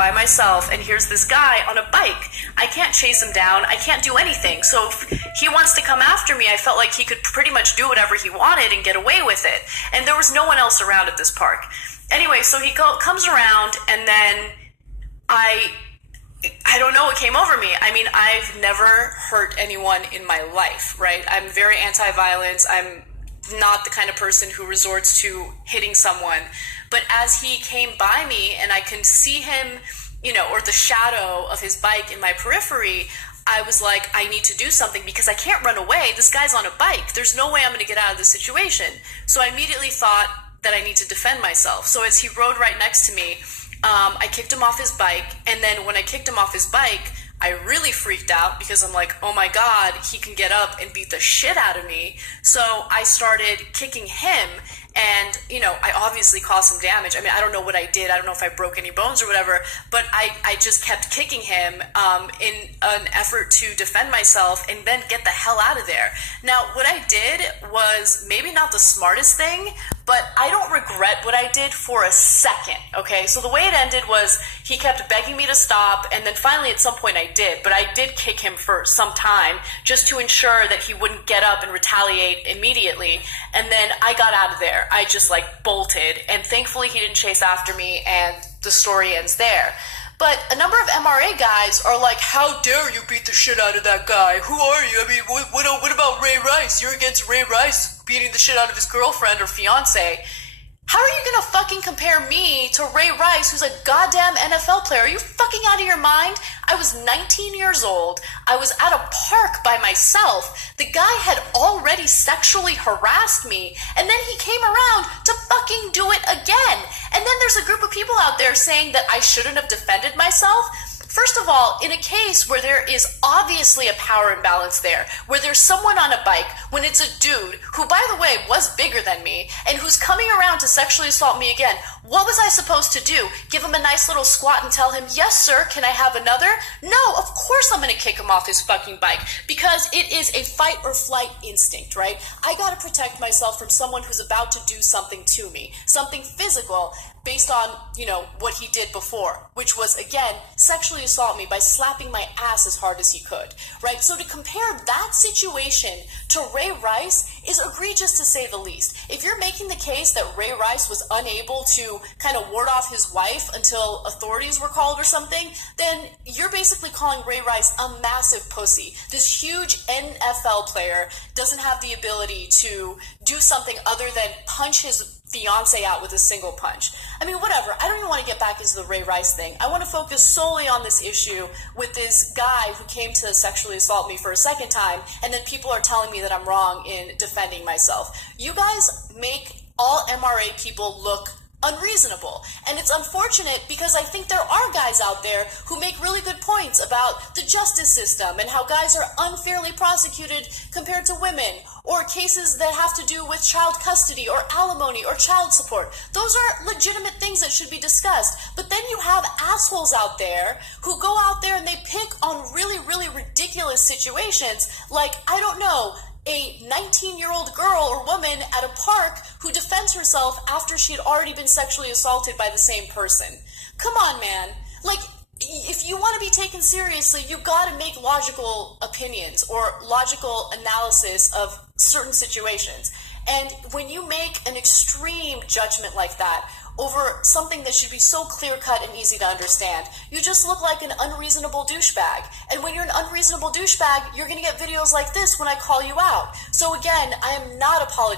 by myself, and here's this guy on a bike. I can't chase him down. I can't do anything. So if he wants to come after me, I felt like he could pretty much do whatever he wanted and get away with it. And there was no one else around at this park. Anyway, so he comes around, and then I don't know what came over me. I mean, I've never hurt anyone in my life, right? I'm very anti-violence. I'm not the kind of person who resorts to hitting someone. But as he came by me and I can see him, or the shadow of his bike in my periphery, I was like, I need to do something because I can't run away. This guy's on a bike. There's no way I'm going to get out of this situation. So I immediately thought that I need to defend myself. So as he rode right next to me, I kicked him off his bike, and then when I kicked him off his bike, I really freaked out because I'm like, oh my God, he can get up and beat the shit out of me. So I started kicking him, and, I obviously caused some damage. I mean, I don't know what I did. I don't know if I broke any bones or whatever, but I just kept kicking him in an effort to defend myself and then get the hell out of there. Now, what I did was maybe not the smartest thing, but I don't regret what I did for a second, okay? So the way it ended was he kept begging me to stop, and then finally at some point I did, but I did kick him for some time just to ensure that he wouldn't get up and retaliate immediately, and then I got out of there. I just bolted, and thankfully he didn't chase after me, and the story ends there. But a number of MRA guys are like, how dare you beat the shit out of that guy? Who are you? I mean, what about Ray Rice? You're against Ray Rice beating the shit out of his girlfriend or fiance. How are you gonna fucking compare me to Ray Rice, who's a goddamn NFL player? Are you fucking out of your mind? I was 19 years old. I was at a park by myself. The guy had already sexually harassed me, and then he came around to fucking do it again. And then there's a group of people out there saying that I shouldn't have defended myself. First of all, in a case where there is obviously a power imbalance there, where there's someone on a bike, when it's a dude who, by the way, was bigger than me and who's coming around to sexually assault me again, what was I supposed to do? Give him a nice little squat and tell him, yes, sir, can I have another? No, of course I'm going to kick him off his fucking bike because it is a fight or flight instinct, right? I got to protect myself from someone who's about to do something to me, something physical, based on, what he did before, which was, again, sexually assault me by slapping my ass as hard as he could, right? So to compare that situation to Ray Rice is egregious to say the least. If you're making the case that Ray Rice was unable to kind of ward off his wife until authorities were called or something, then you're basically calling Ray Rice a massive pussy. This huge NFL player doesn't have the ability to do something other than punch his fiance out with a single punch. I mean, whatever. I don't even want to get back into the Ray Rice thing. I want to focus solely on this issue with this guy who came to sexually assault me for a second time, and then people are telling me that I'm wrong in defending myself. You guys make all MRA people look unreasonable. And it's unfortunate because I think there are guys out there who make really good points about the justice system and how guys are unfairly prosecuted compared to women, or cases that have to do with child custody or alimony or child support. Those are legitimate things that should be discussed. But then you have assholes out there who go out there and they pick on really, really ridiculous situations like, I don't know, a 19-year-old girl or woman at a park who defends herself after she had already been sexually assaulted by the same person. Come on, man. If you want to be taken seriously, you got to make logical opinions or logical analysis of certain situations. And when you make an extreme judgment like that over something that should be so clear-cut and easy to understand, you just look like an unreasonable douchebag. And when you're an unreasonable douchebag, you're going to get videos like this when I call you out. So again, I am not apologizing